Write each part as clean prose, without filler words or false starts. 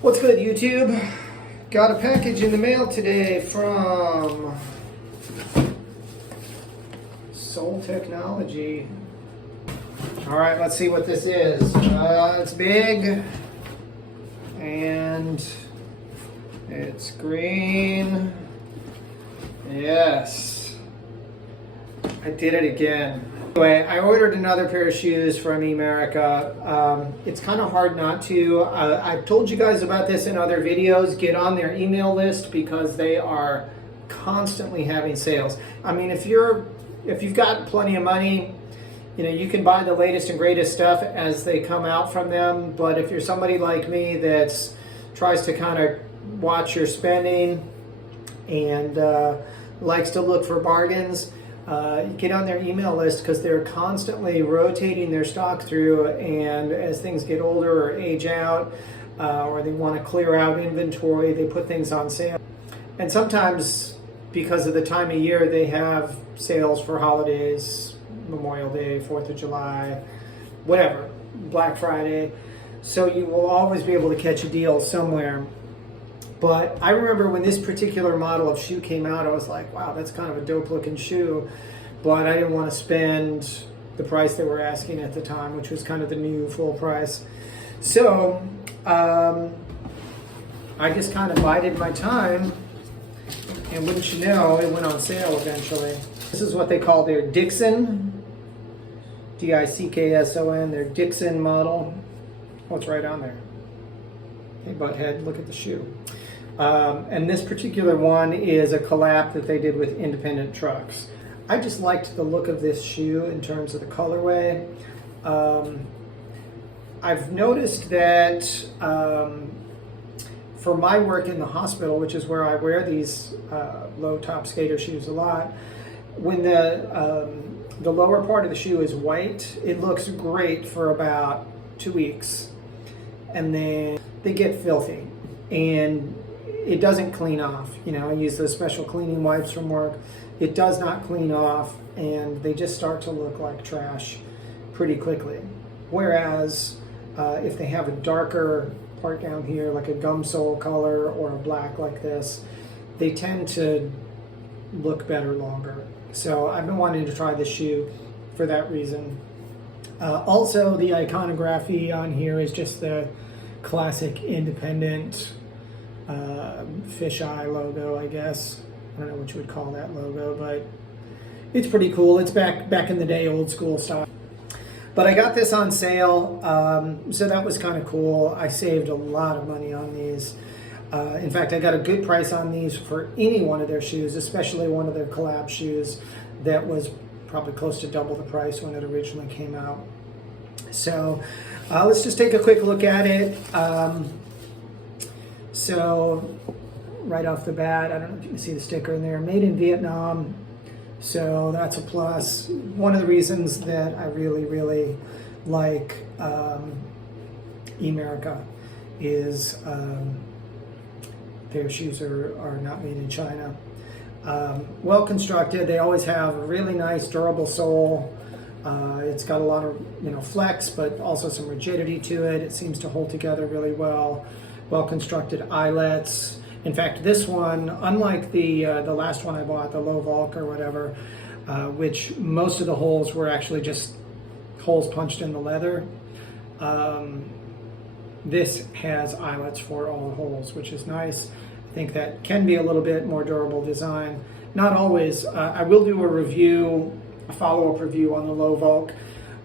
What's good, YouTube? Got a package in the mail today from Soul Technology. All right, let's see what this is. It's big and it's green. Yes, I did it again. Anyway, I ordered another pair of shoes from Emerica. It's kind of hard not to. I've told you guys about this in other videos. Get on their email list because they are constantly having sales. I mean, if you've got plenty of money, you know, you can buy the latest and greatest stuff as they come out from them. But if you're somebody like me that tries to kind of watch your spending and likes to look for bargains, get on their email list because they're constantly rotating their stock through, and as things get older or age out or they want to clear out inventory, they put things on sale. And sometimes because of the time of year, they have sales for holidays, Memorial Day, 4th of July, whatever, Black Friday. So you will always be able to catch a deal somewhere. But I remember when this particular model of shoe came out, I was like, wow, that's kind of a dope looking shoe. But I didn't want to spend the price they were asking at the time, which was kind of the new full price. So I just kind of bided my time. And wouldn't you know, it went on sale eventually. This is what they call their Dickson, D-I-C-K-S-O-N, their Dickson model. Oh, it's right on there. Hey, butthead, look at the shoe. And this particular one is a collab that they did with Independent Trucks. I just liked the look of this shoe in terms of the colorway. I've noticed that for my work in the hospital, which is where I wear these low top skater shoes a lot, when the lower part of the shoe is white, it looks great for about 2 weeks. And then they get filthy and it doesn't clean off. You know, I use those special cleaning wipes from work. It does not clean off and they just start to look like trash pretty quickly. Whereas if they have a darker part down here, like a gum sole color or a black like this, they tend to look better longer. So I've been wanting to try this shoe for that reason. Also, the iconography on here is just the classic Independent fisheye logo, I guess. I don't know what you would call that logo, but it's pretty cool. It's back in the day, old school style. But I got this on sale, so that was kind of cool. I saved a lot of money on these. In fact, I got a good price on these for any one of their shoes, especially one of their collab shoes that was probably close to double the price when it originally came out. So let's just take a quick look at it. So right off the bat, I don't know if you can see the sticker in there, made in Vietnam. So that's a plus. One of the reasons that I really, really like Emerica is their shoes are not made in China. Well constructed. They always have a really nice durable sole. It's got a lot of flex, but also some rigidity to it. It seems to hold together really well. Well constructed eyelets. In fact, this one, unlike the last one I bought, the Low Vulc or whatever, which most of the holes were actually just holes punched in the leather, this has eyelets for all the holes, which is nice. I think that can be a little bit more durable design. Not always. I will do a follow-up review on the Low Vulc.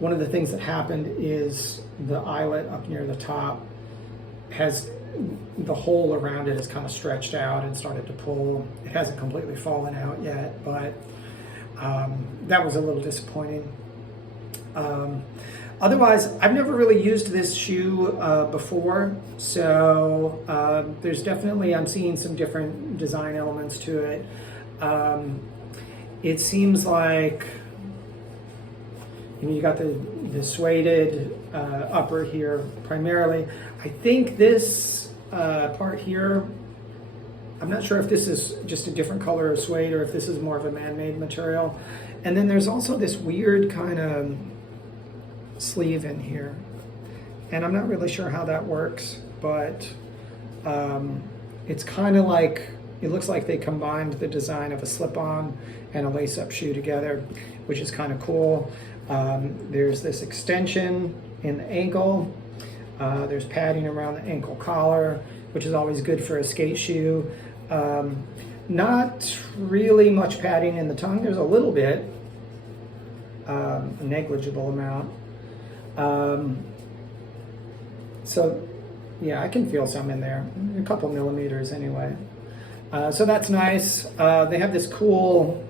One of the things that happened is the eyelet up near the top has the hole around it is kind of stretched out and started to pull. It hasn't completely fallen out yet, but that was a little disappointing. Otherwise, I've never really used this shoe before, so there's definitely, I'm seeing some different design elements to it. It seems like you got the suede upper here primarily. I think this part here, I'm not sure if this is just a different color of suede or if this is more of a man-made material. And then there's also this weird kind of sleeve in here. And I'm not really sure how that works, but It's kind of like, it looks like they combined the design of a slip-on and a lace-up shoe together, which is kind of cool. There's this extension in the ankle. There's padding around the ankle collar, which is always good for a skate shoe. Not really much padding in the tongue. There's a little bit, a negligible amount. So yeah, I can feel some in there, a couple millimeters anyway. So that's nice. They have this cool,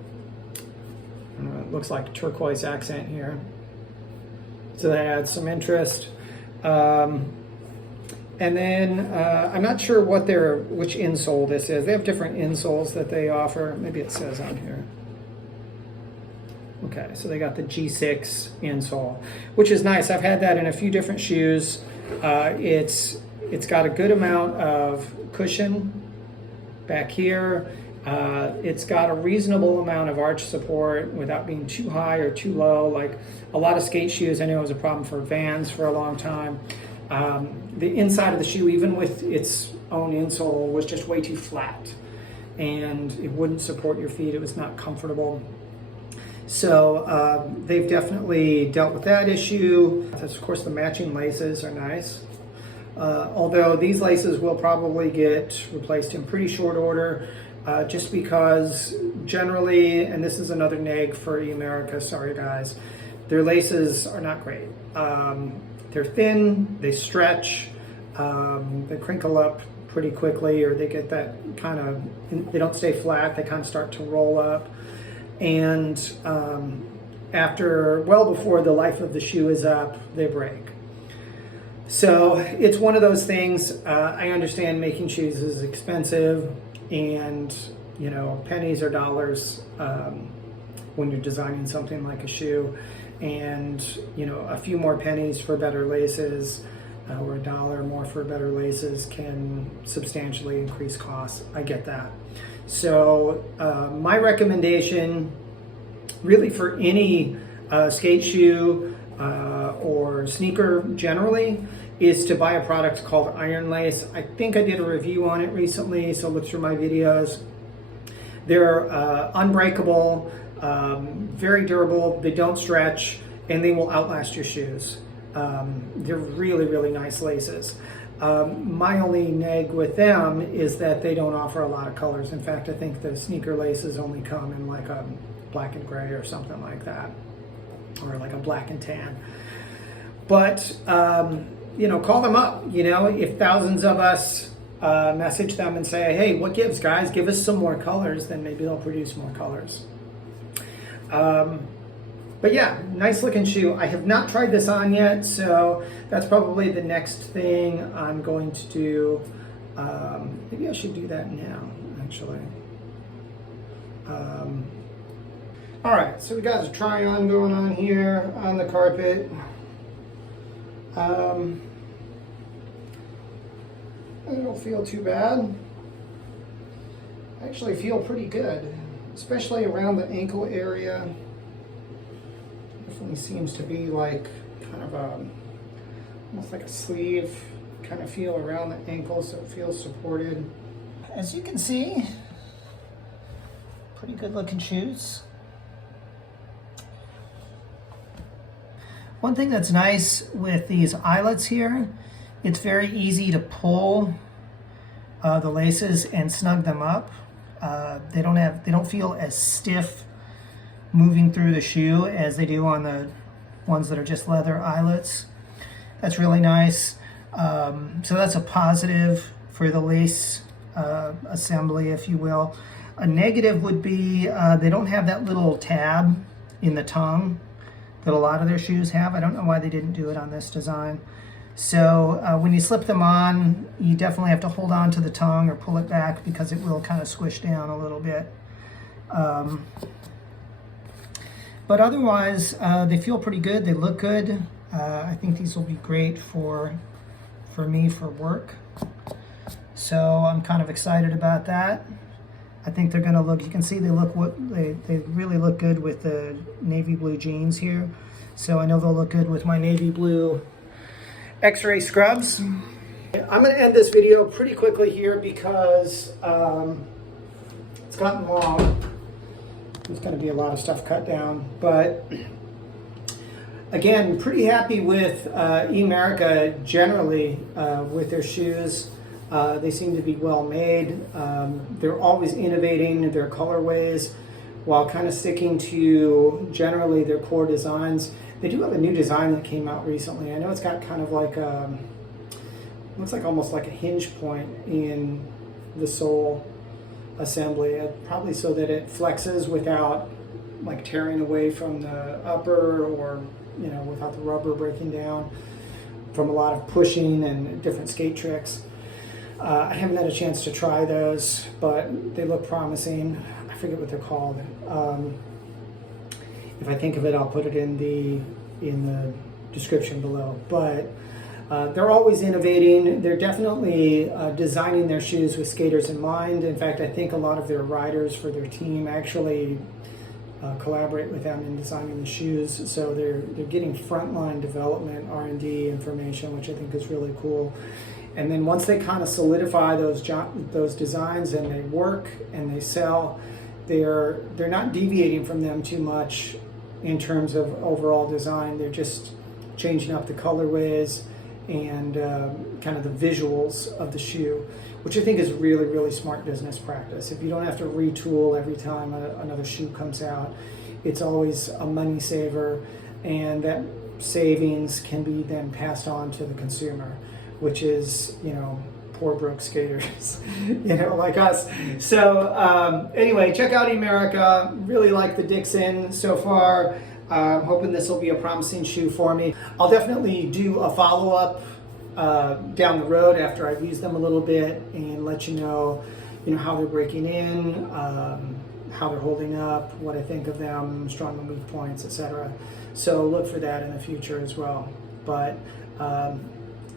it looks like turquoise accent here. So that adds some interest. And then I'm not sure which insole this is. They have different insoles that they offer. Maybe it says on here. Okay, so they got the G6 insole, which is nice. I've had that in a few different shoes. It's got a good amount of cushion back here. It's got a reasonable amount of arch support without being too high or too low. Like a lot of skate shoes, I know it was a problem for Vans for a long time. The inside of the shoe, even with its own insole, was just way too flat, and it wouldn't support your feet. It was not comfortable. So they've definitely dealt with that issue. Of course, the matching laces are nice. Although these laces will probably get replaced in pretty short order, just because generally, and this is another neg for Emerica, sorry guys, their laces are not great. They're thin, they stretch, they crinkle up pretty quickly, or they get that kind of, they don't stay flat, they kind of start to roll up. And well before the life of the shoe is up, they break. So it's one of those things. I understand making shoes is expensive, and you know, pennies or dollars when you're designing something like a shoe. And you know, a few more pennies for better laces or $1 more for better laces can substantially increase costs. I get that. So my recommendation really for any skate shoe or sneaker generally is to buy a product called Iron Lace. I think I did a review on it recently, so look through my videos. They're unbreakable, very durable, they don't stretch, and they will outlast your shoes. They're really, really nice laces. My only neg with them is that they don't offer a lot of colors. In fact, I think the sneaker laces only come in like a black and gray or something like that, or like a black and tan. But you know, call them up. You know, if thousands of us message them and say, hey, what gives, guys? Give us some more colors, then maybe they'll produce more colors. But yeah, nice looking shoe. I have not tried this on yet, so that's probably the next thing I'm going to do. Maybe I should do that now, actually. All right, so we got a try on going on here on the carpet. I don't feel too bad. I actually feel pretty good, especially around the ankle area. Definitely seems to be like kind of almost like a sleeve kind of feel around the ankle, so it feels supported. As you can see, pretty good looking shoes. One thing that's nice with these eyelets here, it's very easy to pull the laces and snug them up. They don't feel as stiff moving through the shoe as they do on the ones that are just leather eyelets. That's really nice. So that's a positive for the lace assembly, if you will. A negative would be they don't have that little tab in the tongue that a lot of their shoes have. I don't know why they didn't do it on this design. So when you slip them on, you definitely have to hold on to the tongue or pull it back because it will kind of squish down a little bit. But otherwise, they feel pretty good. They look good. I think these will be great for me for work. So I'm kind of excited about that. I think they're going to look, you can see they really look good with the navy blue jeans here. So I know they'll look good with my navy blue X-ray scrubs. I'm going to end this video pretty quickly here because it's gotten long. There's going to be a lot of stuff cut down, but again, pretty happy with Emerica generally with their shoes. They seem to be well made. They're always innovating their colorways while kind of sticking to generally their core designs. They do have a new design that came out recently. I know it's got kind of like looks like almost like a hinge point in the sole assembly, probably so that it flexes without like tearing away from the upper, or without the rubber breaking down from a lot of pushing and different skate tricks. I haven't had a chance to try those, but they look promising. I forget what they're called. If I think of it, I'll put it in the description below. But they're always innovating. They're definitely designing their shoes with skaters in mind. In fact, I think a lot of their riders for their team actually collaborate with them in designing the shoes. So they're getting frontline development, R&D information, which I think is really cool. And then once they kind of solidify those designs and they work and they sell, they're not deviating from them too much in terms of overall design. They're just changing up the colorways and kind of the visuals of the shoe, which I think is really, really smart business practice. If you don't have to retool every time another shoe comes out, it's always a money saver, and that savings can be then passed on to the consumer, which is, poor broke skaters, like us. So anyway, check out Emerica. Really like the Dickson so far. I'm hoping this will be a promising shoe for me. I'll definitely do a follow-up down the road after I've used them a little bit and let you know, how they're breaking in, how they're holding up, what I think of them, strong and weak points, etc. So look for that in the future as well. But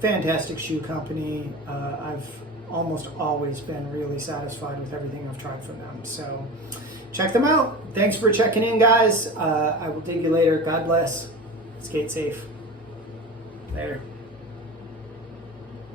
fantastic shoe company. I've almost always been really satisfied with everything I've tried from them. So check them out. Thanks for checking in, guys. I will dig you later. God bless. Skate safe. Later.